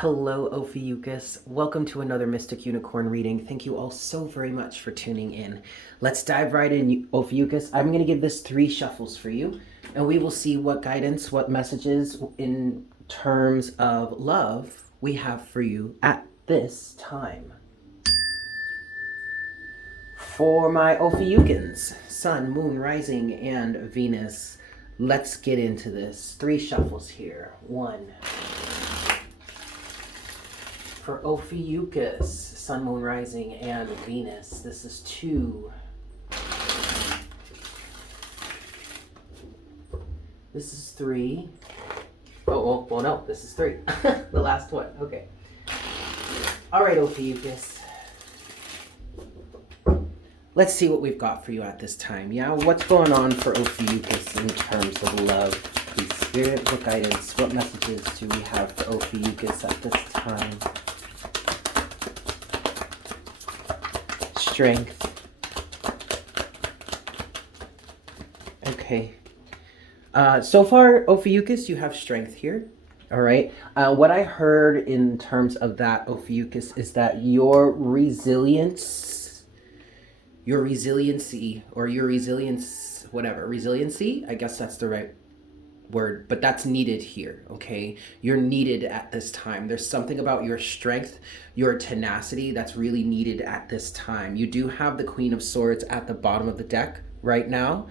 Hello, Ophiuchus. Welcome to another Mystic Unicorn reading. Thank you all so very much for tuning in. Let's dive right in, Ophiuchus. I'm going to give this 3 shuffles for you, and we will see what guidance, what messages in terms of love we have for you at this time. For my Ophiuchans, Sun, Moon, Rising, and Venus, let's get into this. 3 shuffles here. 1. For Ophiuchus, Sun, Moon, Rising, and Venus, this is 2. This is 3. Oh, well, no, this is 3. The last one. Okay. All right, Ophiuchus. Let's see what we've got for you at this time. Yeah, what's going on for Ophiuchus in terms of love? Please, Spirit, what guidance, what messages do we have for Ophiuchus at this time? Strength. Okay. So far, Ophiuchus, you have strength here. All right. What I heard in terms of that, Ophiuchus, is that your resiliency, I guess that's the right word, but that's needed here, okay? You're needed at this time. There's something about your strength, your tenacity that's really needed at this time. You do have the Queen of Swords at the bottom of the deck right now.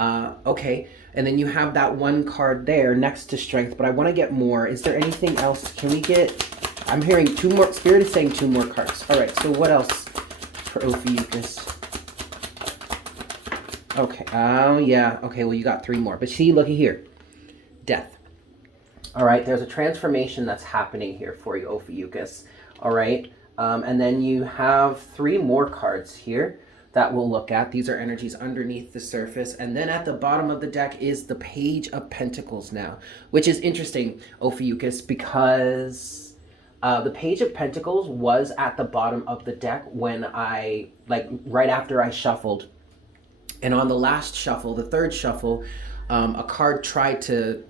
Okay, and then you have that 1 card there next to strength, but I want to get more. Is there anything else? Can we get, I'm hearing 2 more, Spirit is saying 2 more cards. All right, so what else for Ophiuchus? Okay, oh yeah, okay, well you got 3 more, but see, looky here. Death. All right, there's a transformation that's happening here for you, Ophiuchus. All right, and then you have 3 more cards here that we'll look at. These are energies underneath the surface. And then at the bottom of the deck is the Page of Pentacles now, which is interesting, Ophiuchus, because the Page of Pentacles was at the bottom of the deck when right after I shuffled. And on the last shuffle, the 3rd shuffle, a card tried to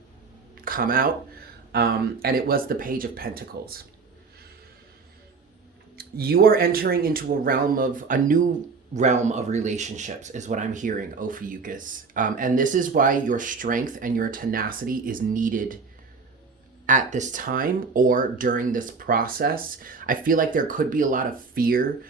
come out, and it was the Page of Pentacles. You are entering into a new realm of relationships, is what I'm hearing, Ophiuchus. And this is why your strength and your tenacity is needed at this time or during this process. I feel like there could be a lot of fear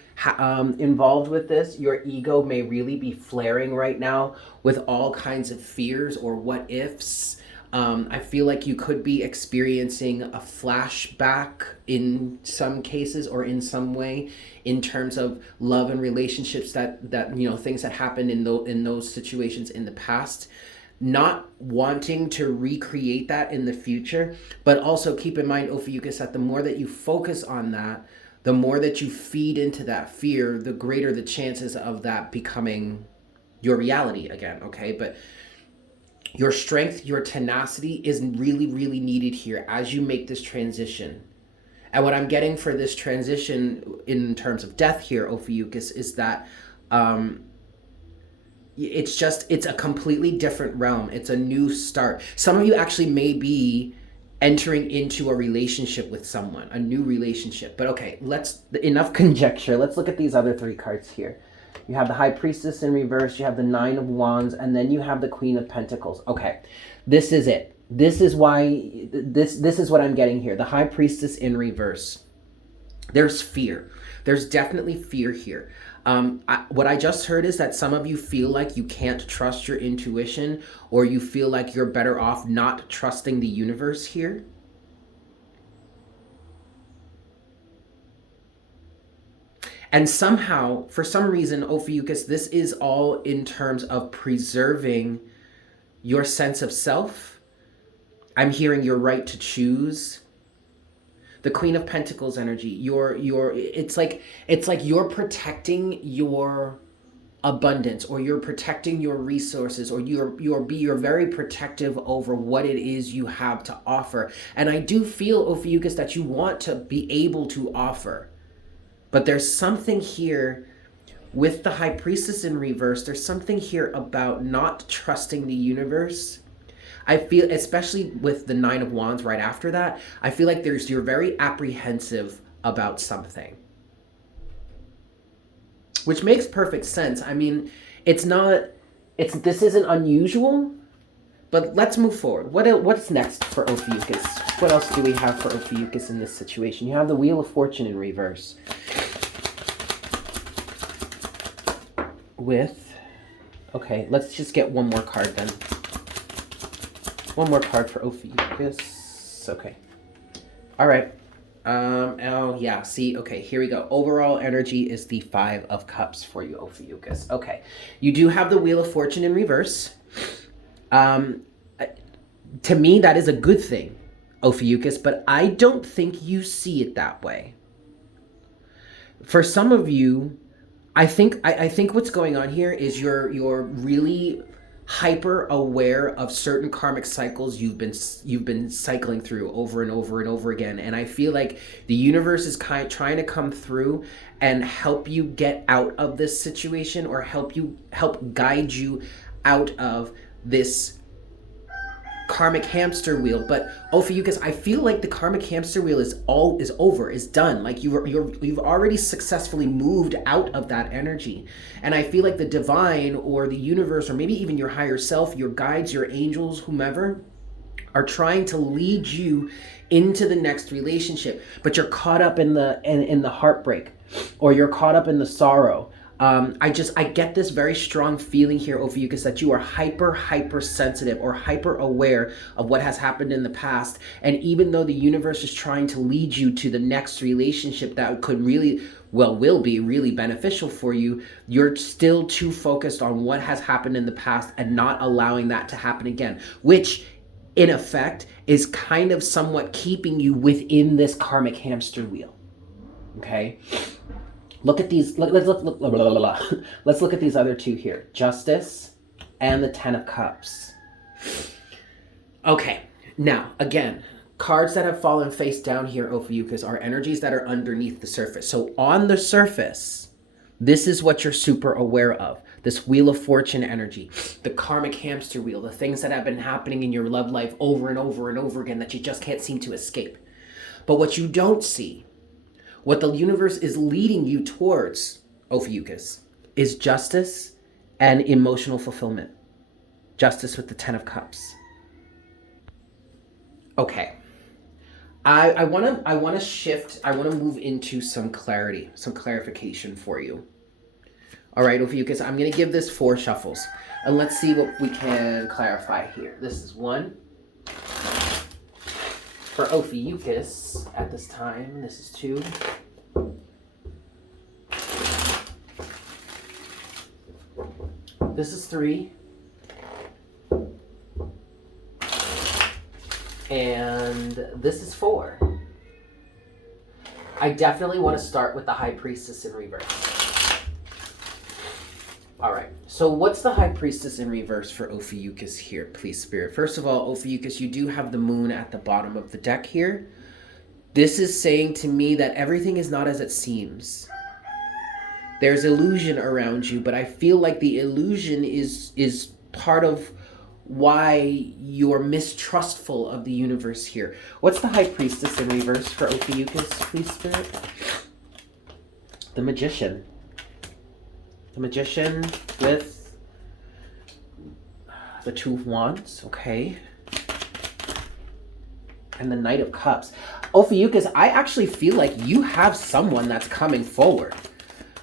involved with this. Your ego may really be flaring right now with all kinds of fears or what ifs. I feel like you could be experiencing a flashback in some cases or in some way in terms of love and relationships that things that happened in those situations in the past. Not wanting to recreate that in the future, but also keep in mind, Ophiuchus, that the more that you focus on that, the more that you feed into that fear, the greater the chances of that becoming your reality again, okay? But your strength, your tenacity is really, really needed here as you make this transition. And what I'm getting for this transition in terms of death here, Ophiuchus, is that it's a completely different realm. It's a new start. Some of you actually may be entering into a relationship with someone, a new relationship. But okay, enough conjecture. Let's look at these other 3 cards here. You have the High Priestess in reverse, you have the 9 of Wands, and then you have the Queen of Pentacles. Okay, this is it. This is why, this is what I'm getting here. The High Priestess in reverse. There's fear. There's definitely fear here. What I just heard is that some of you feel like you can't trust your intuition, or you feel like you're better off not trusting the universe here. And somehow, for some reason, Ophiuchus, this is all in terms of preserving your sense of self. I'm hearing your right to choose. The Queen of Pentacles energy, it's like you're protecting your abundance, or you're protecting your resources, or you're very protective over what it is you have to offer. And I do feel, Ophiuchus, that you want to be able to offer. But there's something here with the High Priestess in reverse. There's something here about not trusting the universe. I feel, especially with the Nine of Wands right after that, I feel like you're very apprehensive about something, which makes perfect sense. I mean, this isn't unusual, but let's move forward. What's next for Ophiuchus? What else do we have for Ophiuchus in this situation? You have the Wheel of Fortune in reverse. Okay, let's just get one more card then. One more card for Ophiuchus. Okay. All right. Oh yeah, see, okay, here we go. Overall energy is the Five of Cups for you, Ophiuchus. Okay. You do have the Wheel of Fortune in reverse. To me, that is a good thing, Ophiuchus, but I don't think you see it that way. For some of you, I think what's going on here is you're really hyper aware of certain karmic cycles you've been cycling through over and over and over again, and I feel like the universe is trying to come through and help you get out of this situation, or help guide you out of this karmic hamster wheel. But Ophiuchus, I feel like the karmic hamster wheel is over, is done. Like you've already successfully moved out of that energy. And I feel like the divine, or the universe, or maybe even your higher self, your guides, your angels, whomever, are trying to lead you into the next relationship, but you're caught up in the heartbreak, or you're caught up in the sorrow. I get this very strong feeling here, Ophiuchus, that you are hyper sensitive, or hyper aware of what has happened in the past. And even though the universe is trying to lead you to the next relationship that could will be really beneficial for you, you're still too focused on what has happened in the past and not allowing that to happen again, which in effect is kind of somewhat keeping you within this karmic hamster wheel. Okay? Look at these. Let's look at these other two here. Justice and the Ten of Cups. Okay. Now, again, cards that have fallen face down here, Ophiuchus, are energies that are underneath the surface. So on the surface, this is what you're super aware of. This Wheel of Fortune energy, the karmic hamster wheel, the things that have been happening in your love life over and over and over again that you just can't seem to escape. But what you don't see, what the universe is leading you towards, Ophiuchus, is justice and emotional fulfillment. Justice with the Ten of Cups. Okay. I want to shift. I want to move into some clarity, some clarification for you. All right, Ophiuchus, I'm going to give this 4 shuffles, and let's see what we can clarify here. This is 1. For Ophiuchus at this time, this is 2. This is 3. And this is 4. I definitely want to start with the High Priestess in reverse. All right, so what's the High Priestess in reverse for Ophiuchus here, please, Spirit? First of all, Ophiuchus, you do have the moon at the bottom of the deck here. This is saying to me that everything is not as it seems. There's illusion around you, but I feel like the illusion is part of why you're mistrustful of the universe here. What's the High Priestess in reverse for Ophiuchus, please, Spirit? The Magician. The Magician with the Two of Wands, okay. And the Knight of Cups. Ophiuchus, I actually feel like you have someone that's coming forward.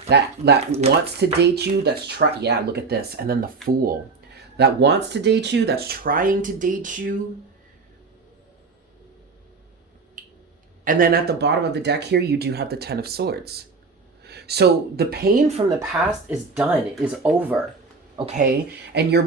That wants to date you, yeah, look at this. And then the Fool. That wants to date you, that's trying to date you. And then at the bottom of the deck here, you do have the Ten of Swords. So the pain from the past is done, is over, okay? And you're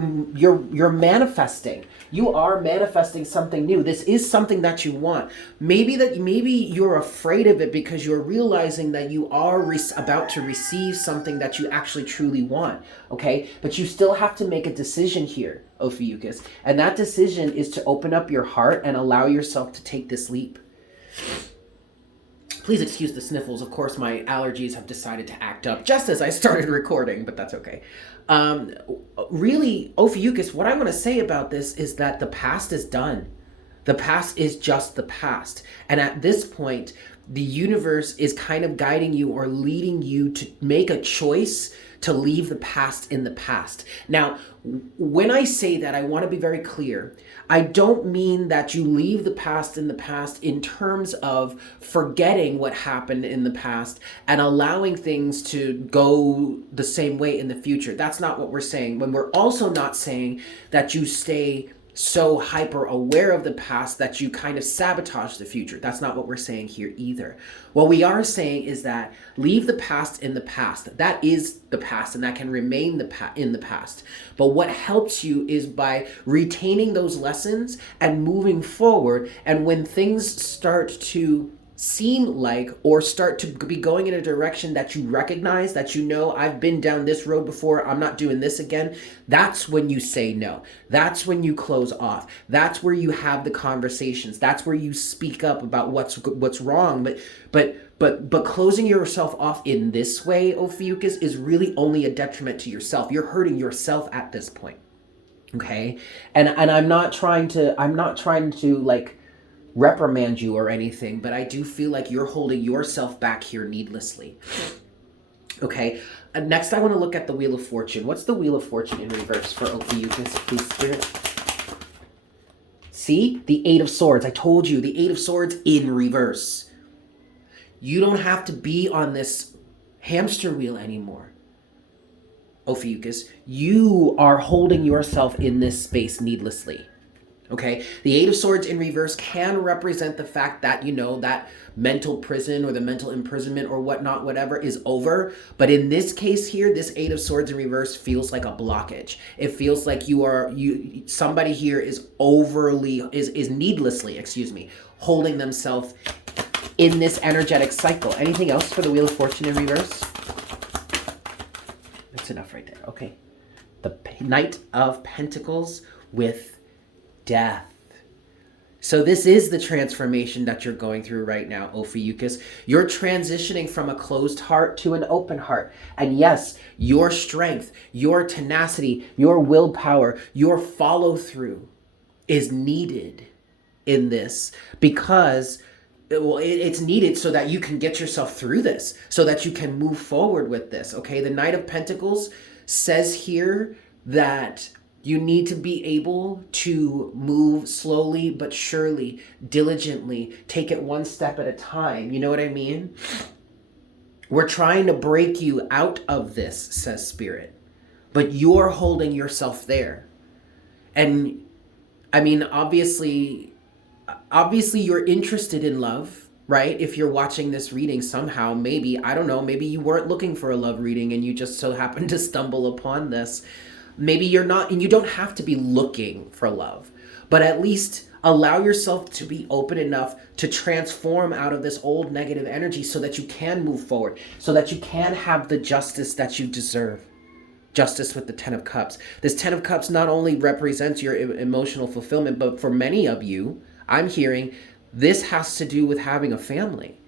manifesting. You are manifesting something new. This is something that you want. Maybe you're afraid of it because you're realizing that you are about to receive something that you actually truly want, okay? But you still have to make a decision here, Ophiuchus. And that decision is to open up your heart and allow yourself to take this leap. Please excuse the sniffles. Of course, my allergies have decided to act up just as I started recording, but that's okay. Um, really, Ophiuchus, what I want to say about this is that the past is done. The past is just the past. And at this point, the universe is kind of guiding you or leading you to make a choice to leave the past in the past. Now, when I say that, I want to be very clear. I don't mean that you leave the past in the past in terms of forgetting what happened in the past and allowing things to go the same way in the future. That's not what we're saying. When we're also not saying that you stay so hyper aware of the past that you kind of sabotage the future. That's not what we're saying here either. What we are saying is that leave the past in the past. That is the past, and that can remain in the past. But what helps you is by retaining those lessons and moving forward. And when things start to seem like or start to be going in a direction that you recognize, that you know, I've been down this road before, I'm not doing this again, that's when you say no. That's when you close off. That's where you have the conversations. That's where you speak up about what's wrong. But closing yourself off in this way, Ophiuchus, is really only a detriment to yourself. You're hurting yourself at this point. Okay? And I'm not trying to like reprimand you or anything, but I do feel like you're holding yourself back here needlessly. Okay, next I want to look at the Wheel of Fortune. What's the Wheel of Fortune in reverse for Ophiuchus, please, Spirit? See? The Eight of Swords. I told you, the Eight of Swords in reverse. You don't have to be on this hamster wheel anymore, Ophiuchus. You are holding yourself in this space needlessly. Okay, the Eight of Swords in reverse can represent the fact that, you know, that mental prison or the mental imprisonment or whatnot, whatever, is over. But in this case here, this Eight of Swords in reverse feels like a blockage. It feels like somebody here is needlessly, holding themselves in this energetic cycle. Anything else for the Wheel of Fortune in reverse? That's enough right there. Okay. The Knight of Pentacles with death. So this is the transformation that you're going through right now, Ophiuchus. You're transitioning from a closed heart to an open heart. And yes, your strength, your tenacity, your willpower, your follow through is needed in this because it's needed so that you can get yourself through this, so that you can move forward with this. Okay, the Knight of Pentacles says here that you need to be able to move slowly but surely, diligently, take it one step at a time. You know what I mean? We're trying to break you out of this, says Spirit, but you're holding yourself there. And I mean, obviously you're interested in love, right? If you're watching this reading somehow, maybe, I don't know, maybe you weren't looking for a love reading and you just so happened to stumble upon this. Maybe you're not, and you don't have to be looking for love, but at least allow yourself to be open enough to transform out of this old negative energy so that you can move forward, so that you can have the justice that you deserve. Justice with the Ten of Cups. This Ten of Cups not only represents your emotional fulfillment, but for many of you, I'm hearing this has to do with having a family,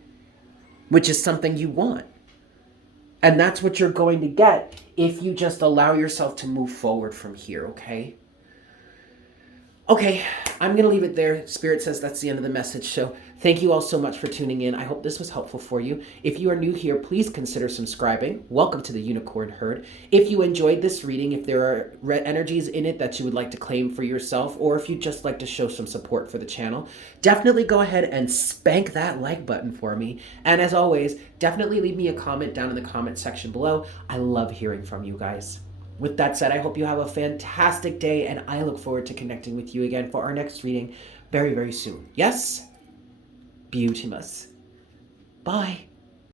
which is something you want. And that's what you're going to get if you just allow yourself to move forward from here, okay? Okay, I'm going to leave it there. Spirit says that's the end of the message. So thank you all so much for tuning in. I hope this was helpful for you. If you are new here, please consider subscribing. Welcome to the Unicorn Herd. If you enjoyed this reading, if there are energies in it that you would like to claim for yourself, or if you'd just like to show some support for the channel, definitely go ahead and spank that like button for me. And as always, definitely leave me a comment down in the comment section below. I love hearing from you guys. With that said, I hope you have a fantastic day, and I look forward to connecting with you again for our next reading very, very soon. Yes? Beautimus. Bye.